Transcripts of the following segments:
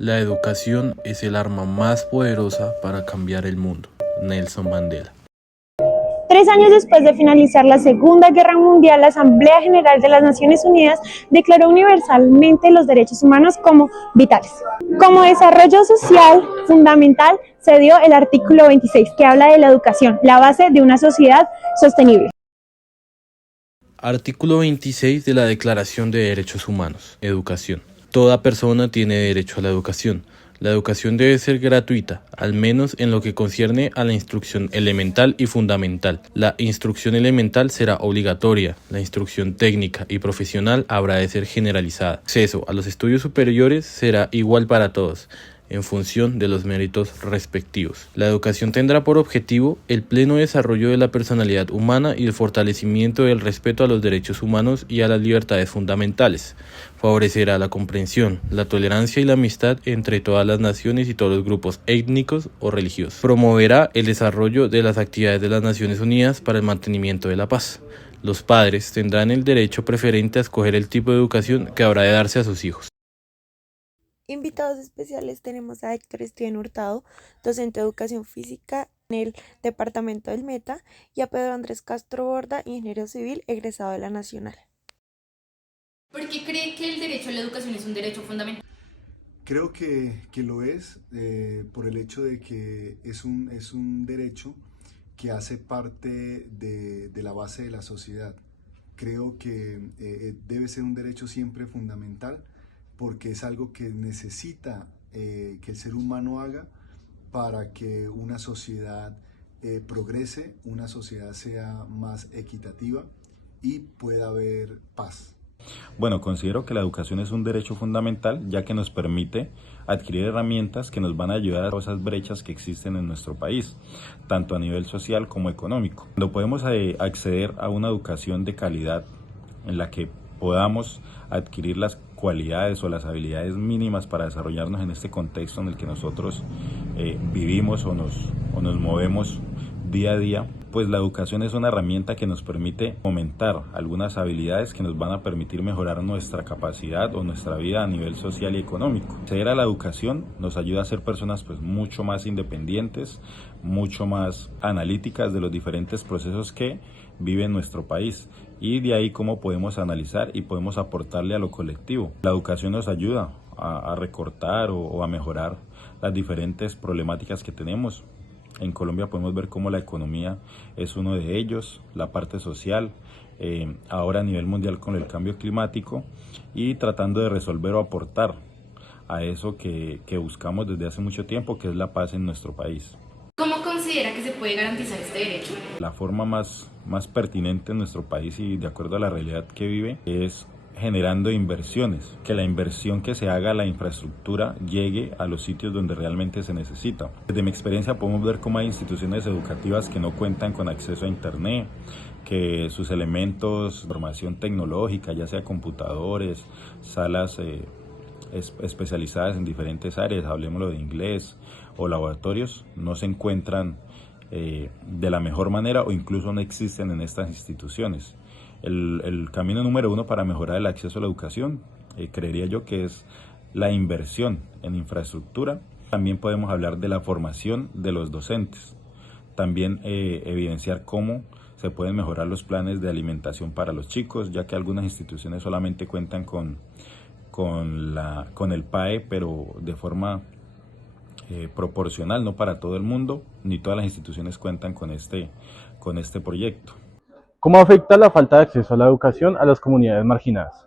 La educación es el arma más poderosa para cambiar el mundo. Nelson Mandela. 3 años después de finalizar la Segunda Guerra Mundial, la Asamblea General de las Naciones Unidas declaró universalmente los derechos humanos como vitales. Como desarrollo social fundamental se dio el artículo 26, que habla de la educación, la base de una sociedad sostenible. Artículo 26 de la Declaración de Derechos Humanos. Educación. Toda persona tiene derecho a la educación. La educación debe ser gratuita, al menos en lo que concierne a la instrucción elemental y fundamental. La instrucción elemental será obligatoria, la instrucción técnica y profesional habrá de ser generalizada. Acceso a los estudios superiores será igual para todos, en función de los méritos respectivos. La educación tendrá por objetivo el pleno desarrollo de la personalidad humana y el fortalecimiento del respeto a los derechos humanos y a las libertades fundamentales. Favorecerá la comprensión, la tolerancia y la amistad entre todas las naciones y todos los grupos étnicos o religiosos. Promoverá el desarrollo de las actividades de las Naciones Unidas para el mantenimiento de la paz. Los padres tendrán el derecho preferente a escoger el tipo de educación que habrá de darse a sus hijos. Invitados especiales tenemos a Héctor Esteban Hurtado, docente de Educación Física en el Departamento del Meta, y a Pedro Andrés Castro Borda, ingeniero civil egresado de la Nacional. ¿Por qué cree que el derecho a la educación es un derecho fundamental? Creo que lo es por el hecho de que es un derecho que hace parte de la base de la sociedad. Creo que debe ser un derecho siempre fundamental, porque es algo que necesita que el ser humano haga para que una sociedad progrese, una sociedad sea más equitativa y pueda haber paz. Bueno, considero que la educación es un derecho fundamental, ya que nos permite adquirir herramientas que nos van a ayudar a esas brechas que existen en nuestro país, tanto a nivel social como económico. Cuando podemos acceder a una educación de calidad en la que podamos adquirir las cualidades o las habilidades mínimas para desarrollarnos en este contexto en el que nosotros vivimos o nos movemos día a día, pues la educación es una herramienta que nos permite aumentar algunas habilidades que nos van a permitir mejorar nuestra capacidad o nuestra vida a nivel social y económico. Acceder a la educación nos ayuda a ser personas pues mucho más independientes, mucho más analíticas de los diferentes procesos que vive nuestro país, y de ahí cómo podemos analizar y podemos aportarle a lo colectivo. La educación nos ayuda a recortar o a mejorar las diferentes problemáticas que tenemos. En Colombia podemos ver cómo la economía es uno de ellos, la parte social, ahora a nivel mundial con el cambio climático, y tratando de resolver o aportar a eso que buscamos desde hace mucho tiempo, que es la paz en nuestro país. ¿Cómo considera que se puede garantizar este derecho? La forma más pertinente en nuestro país y de acuerdo a la realidad que vive es generando inversiones, que la inversión que se haga a la infraestructura llegue a los sitios donde realmente se necesita. Desde mi experiencia podemos ver cómo hay instituciones educativas que no cuentan con acceso a internet, que sus elementos de formación tecnológica, ya sea computadores, salas especializadas en diferentes áreas, hablemoslo de inglés o laboratorios, no se encuentran de la mejor manera o incluso no existen en estas instituciones. El camino número uno para mejorar el acceso a la educación, creería yo que es la inversión en infraestructura. También podemos hablar de la formación de los docentes. También evidenciar cómo se pueden mejorar los planes de alimentación para los chicos, ya que algunas instituciones solamente cuentan con el PAE, pero de forma proporcional, no para todo el mundo, ni todas las instituciones cuentan con este proyecto. ¿Cómo afecta la falta de acceso a la educación a las comunidades marginadas?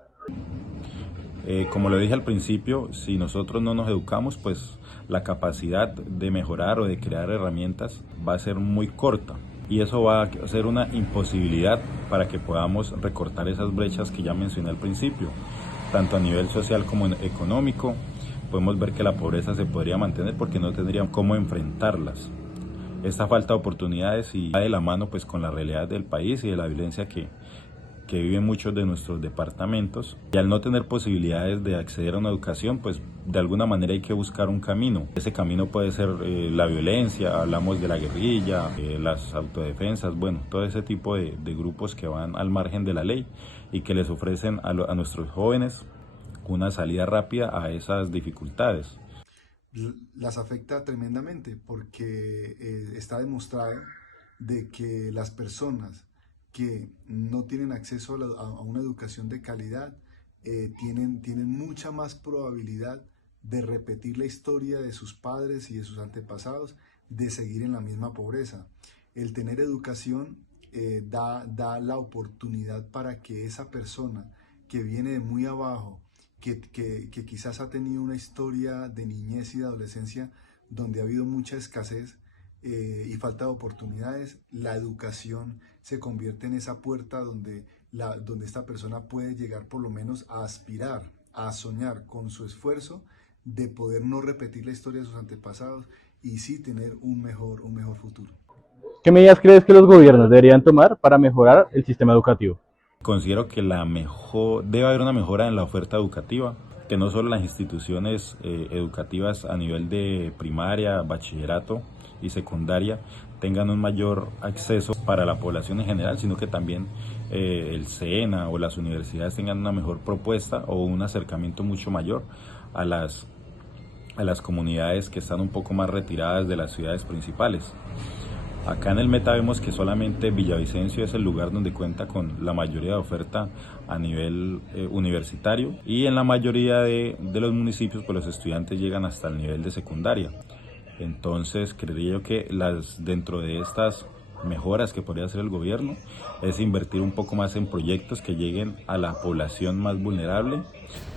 Como lo dije al principio, si nosotros no nos educamos, pues la capacidad de mejorar o de crear herramientas va a ser muy corta, y eso va a ser una imposibilidad para que podamos recortar esas brechas que ya mencioné al principio, tanto a nivel social como económico. Podemos ver que la pobreza se podría mantener porque no tendríamos cómo enfrentarlas. Esta falta de oportunidades y va de la mano pues con la realidad del país y de la violencia que viven muchos de nuestros departamentos, y al no tener posibilidades de acceder a una educación, pues de alguna manera hay que buscar un camino. Ese camino puede ser la violencia, hablamos de la guerrilla, las autodefensas, bueno, todo ese tipo de grupos que van al margen de la ley y que les ofrecen a nuestros jóvenes una salida rápida a esas dificultades. las afecta tremendamente porque está demostrado de que las personas que no tienen acceso a una educación de calidad tienen mucha más probabilidad de repetir la historia de sus padres y de sus antepasados, de seguir en la misma pobreza. El tener educación da la oportunidad para que esa persona que viene de muy abajo, que quizás ha tenido una historia de niñez y de adolescencia donde ha habido mucha escasez y falta de oportunidades, la educación se convierte en esa puerta donde esta persona puede llegar por lo menos a aspirar, a soñar con su esfuerzo de poder no repetir la historia de sus antepasados y sí tener un mejor futuro. ¿Qué medidas crees que los gobiernos deberían tomar para mejorar el sistema educativo? Considero que debe haber una mejora en la oferta educativa, que no solo las instituciones educativas a nivel de primaria, bachillerato y secundaria tengan un mayor acceso para la población en general, sino que también el SENA o las universidades tengan una mejor propuesta o un acercamiento mucho mayor a las comunidades que están un poco más retiradas de las ciudades principales. Acá en el Meta vemos que solamente Villavicencio es el lugar donde cuenta con la mayoría de oferta a nivel universitario, y en la mayoría de los municipios pues los estudiantes llegan hasta el nivel de secundaria. Entonces creería yo que dentro de estas mejoras que podría hacer el gobierno es invertir un poco más en proyectos que lleguen a la población más vulnerable.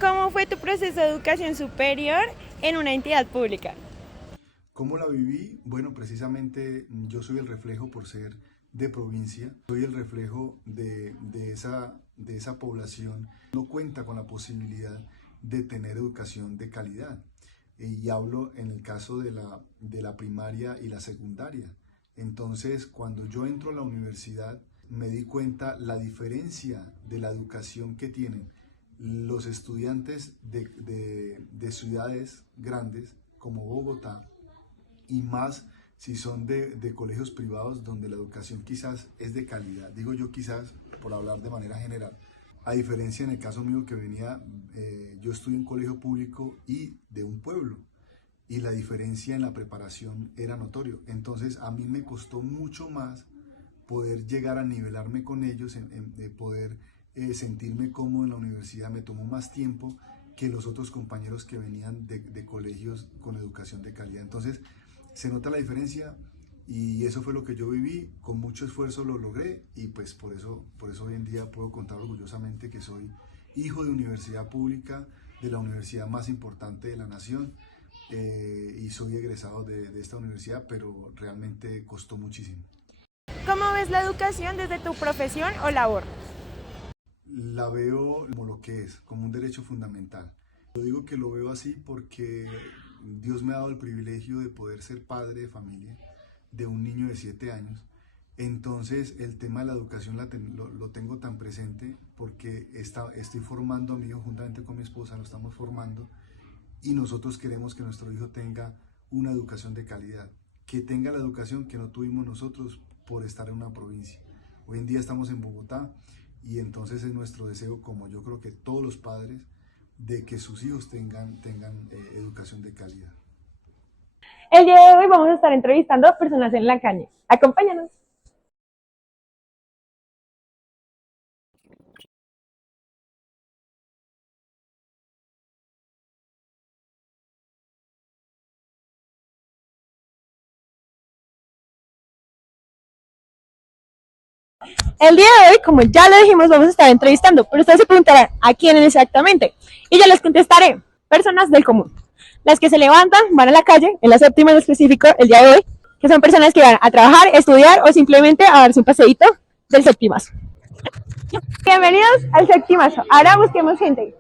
¿Cómo fue tu proceso de educación superior en una entidad pública? ¿Cómo la viví? Bueno, precisamente yo soy el reflejo por ser de provincia, soy el reflejo de esa población que no cuenta con la posibilidad de tener educación de calidad. Y hablo en el caso de la primaria y la secundaria. Entonces, cuando yo entro a la universidad, me di cuenta la diferencia de la educación que tienen los estudiantes de ciudades grandes como Bogotá, y más si son de colegios privados donde la educación quizás es de calidad. Digo yo quizás por hablar de manera general. A diferencia en el caso mío que yo estudié en un colegio público y de un pueblo, y la diferencia en la preparación era notorio. Entonces a mí me costó mucho más poder llegar a nivelarme con ellos, de poder sentirme cómodo en la universidad. Me tomó más tiempo que los otros compañeros que venían de colegios con educación de calidad. Entonces se nota la diferencia, y eso fue lo que yo viví, con mucho esfuerzo lo logré, y pues por eso hoy en día puedo contar orgullosamente que soy hijo de universidad pública, de la universidad más importante de la nación, y soy egresado de esta universidad, pero realmente costó muchísimo. ¿Cómo ves la educación desde tu profesión o labor? La veo como lo que es, como un derecho fundamental. Yo digo que lo veo así porque Dios me ha dado el privilegio de poder ser padre de familia de un niño de 7 años. Entonces el tema de la educación lo tengo tan presente porque estoy formando a mi hijo juntamente con mi esposa, lo estamos formando, y nosotros queremos que nuestro hijo tenga una educación de calidad, que tenga la educación que no tuvimos nosotros por estar en una provincia. Hoy en día estamos en Bogotá, y entonces es nuestro deseo, como yo creo que todos los padres, de que sus hijos tengan educación de calidad. El día de hoy vamos a estar entrevistando a personas en la calle. Acompáñanos. El día de hoy, como ya lo dijimos, vamos a estar entrevistando, pero ustedes se preguntarán ¿a quiénes exactamente? Y yo les contestaré: personas del común, las que se levantan, van a la calle, en la séptima en específico el día de hoy, que son personas que van a trabajar, estudiar o simplemente a darse un paseíto del séptimazo. Bienvenidos al séptimazo. Ahora busquemos gente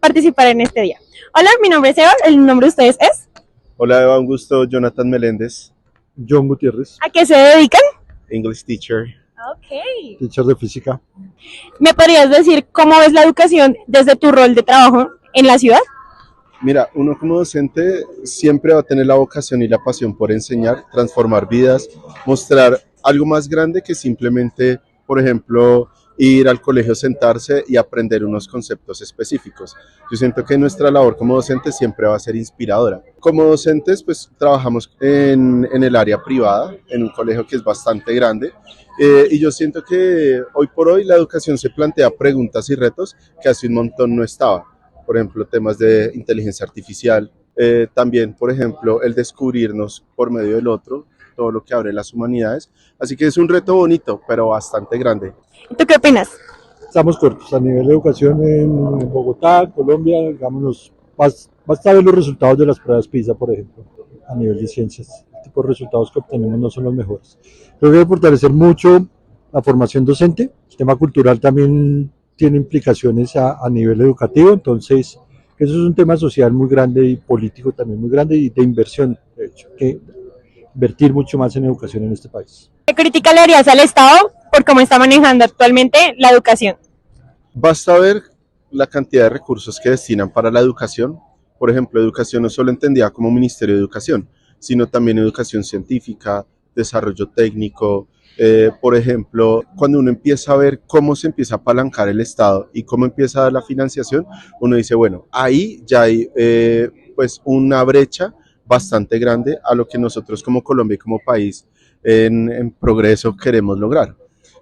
participar en este día. Hola, mi nombre es Eva, el nombre de ustedes es. Hola Eva, un gusto. Jonathan Meléndez. John Gutiérrez, ¿A qué se dedican? English teacher. Ok. teacher de física. ¿Me podrías decir cómo ves la educación desde tu rol de trabajo en la ciudad? Mira, uno como docente siempre va a tener la vocación y la pasión por enseñar, transformar vidas, mostrar algo más grande que simplemente, por ejemplo, ir al colegio, sentarse y aprender unos conceptos específicos. Yo siento que nuestra labor como docentes siempre va a ser inspiradora. Como docentes, pues trabajamos en el área privada, en un colegio que es bastante grande, y yo siento que hoy por hoy la educación se plantea preguntas y retos que hace un montón no estaba. Por ejemplo, temas de inteligencia artificial, también, por ejemplo, el descubrirnos por medio del otro, todo lo que abre las humanidades. Así que es un reto bonito, pero bastante grande. ¿Tú qué opinas? Estamos cortos a nivel de educación en Bogotá, Colombia, digamos, basta ver los resultados de las pruebas PISA, por ejemplo, a nivel de ciencias. El tipo de resultados que obtenemos no son los mejores. Creo que debe fortalecer mucho la formación docente. El tema cultural también tiene implicaciones a nivel educativo, entonces eso es un tema social muy grande y político también muy grande y de inversión, de hecho, que invertir mucho más en educación en este país. ¿Qué crítica le harías al Estado por cómo está manejando actualmente la educación? Basta ver la cantidad de recursos que destinan para la educación. Por ejemplo, educación no solo entendida como Ministerio de Educación, sino también educación científica, desarrollo técnico. Por ejemplo, cuando uno empieza a ver cómo se empieza a apalancar el Estado y cómo empieza a dar la financiación, uno dice, bueno, ahí ya hay pues una brecha bastante grande a lo que nosotros como Colombia y como país en progreso queremos lograr.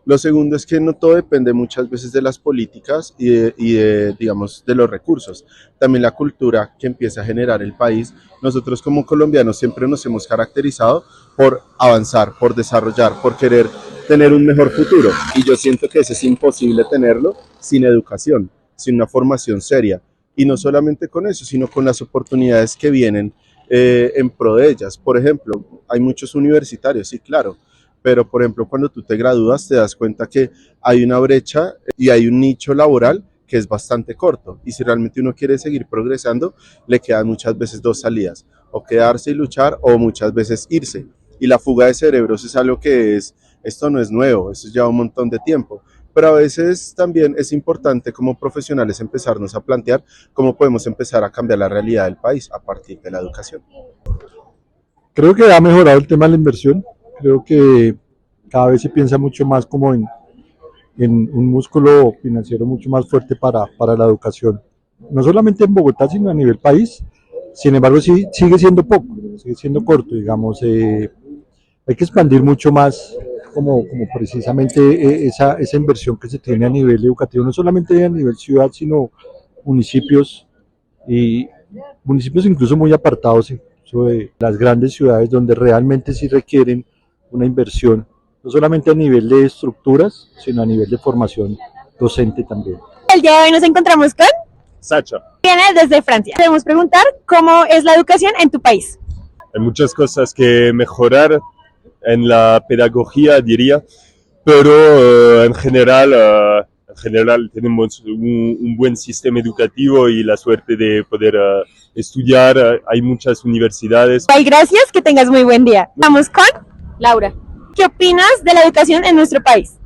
Lo segundo es que no todo depende muchas veces de las políticas digamos, de los recursos. También la cultura que empieza a generar el país. Nosotros como colombianos siempre nos hemos caracterizado por avanzar, por desarrollar, por querer tener un mejor futuro. Y yo siento que eso es imposible tenerlo sin educación, sin una formación seria. Y no solamente con eso, sino con las oportunidades que vienen en pro de ellas. Por ejemplo, hay muchos universitarios, sí, claro, pero por ejemplo cuando tú te gradúas te das cuenta que hay una brecha y hay un nicho laboral que es bastante corto, y si realmente uno quiere seguir progresando, le quedan muchas veces dos salidas, o quedarse y luchar, o muchas veces irse, y la fuga de cerebros es algo que esto no es nuevo, eso lleva un montón de tiempo, pero a veces también es importante como profesionales empezarnos a plantear cómo podemos empezar a cambiar la realidad del país a partir de la educación. Creo que ha mejorado el tema de la inversión. Creo que cada vez se piensa mucho más como en un músculo financiero mucho más fuerte para la educación, no solamente en Bogotá, sino a nivel país. Sin embargo, sí, sigue siendo poco, sigue siendo corto, digamos. Hay que expandir mucho más como precisamente esa inversión que se tiene a nivel educativo, no solamente a nivel ciudad, sino municipios, y municipios incluso muy apartados de las grandes ciudades, donde realmente sí requieren una inversión, no solamente a nivel de estructuras, sino a nivel de formación docente también. El día de hoy nos encontramos con Sacha. Viene desde Francia. Debemos preguntar cómo es la educación en tu país. Hay muchas cosas que mejorar en la pedagogía, diría, pero en general tenemos un buen sistema educativo y la suerte de poder estudiar. Hay muchas universidades. Ay, gracias, que tengas muy buen día. Vamos con Laura. ¿Qué opinas de la educación en nuestro país?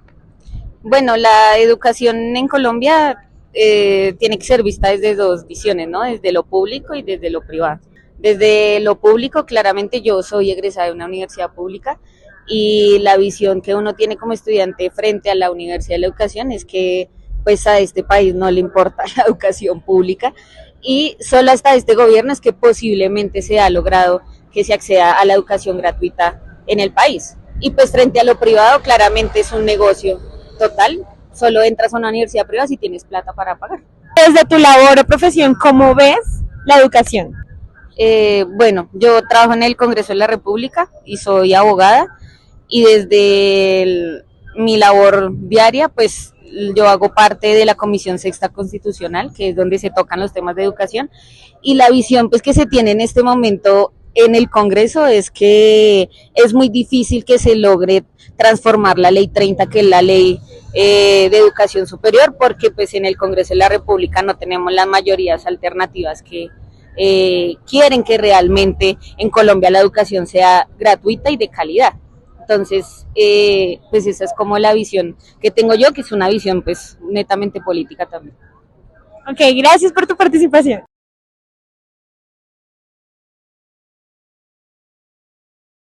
Bueno, la educación en Colombia tiene que ser vista desde dos visiones, ¿no? Desde lo público y desde lo privado. Desde lo público, claramente yo soy egresada de una universidad pública y la visión que uno tiene como estudiante frente a la Universidad de la Educación es que pues a este país no le importa la educación pública y solo hasta este gobierno es que posiblemente se ha logrado que se acceda a la educación gratuita en el país. Y pues frente a lo privado, claramente es un negocio total. Solo entras a una universidad privada si tienes plata para pagar. Desde tu labor o profesión, ¿cómo ves la educación? Bueno, yo trabajo en el Congreso de la República y soy abogada. Y desde mi labor diaria, pues yo hago parte de la Comisión Sexta Constitucional, que es donde se tocan los temas de educación. Y la visión pues que se tiene en este momento en el Congreso es que es muy difícil que se logre transformar la Ley 30, que es la ley de educación superior, porque pues en el Congreso de la República no tenemos las mayorías alternativas que quieren que realmente en Colombia la educación sea gratuita y de calidad. Entonces, pues esa es como la visión que tengo yo, que es una visión pues netamente política también. Ok, gracias por tu participación.